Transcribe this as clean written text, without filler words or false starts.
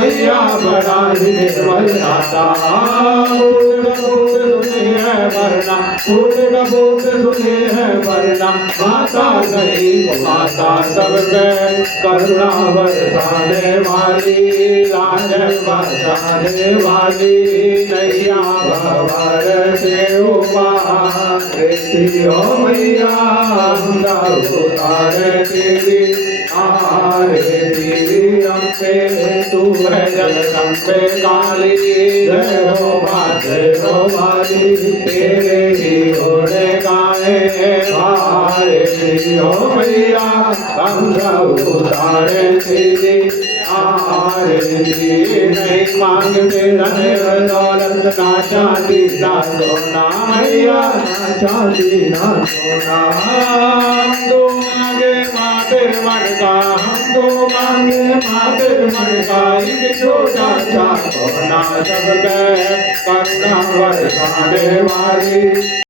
मैया बड़ा ही निर्मल दाता। फूल का फूल सुने है वरना, फूल का फूल सुने है वरना, माता गरीब माता सब पे करुणा बरसाने वाली, लाज बरसाने वाली, नैया भवर से उबारे हो मैया, गंगा उतारे तेरी आरती। अम्बे तू है जगदम्बे काली, जय हो वाली, तेरे ही घोड़े गाए भारती हो मैया, गंगा उतारे तेरी आरती। नहीं मांगते धन दौलत ना चांदी ना सोना मैया, ना चांदी ना सोना। हम तो मांगे माते मन का, हम तो मांगे माते मन का, एक छोटा सा सोना सब पे करुणा बरसाने वाली।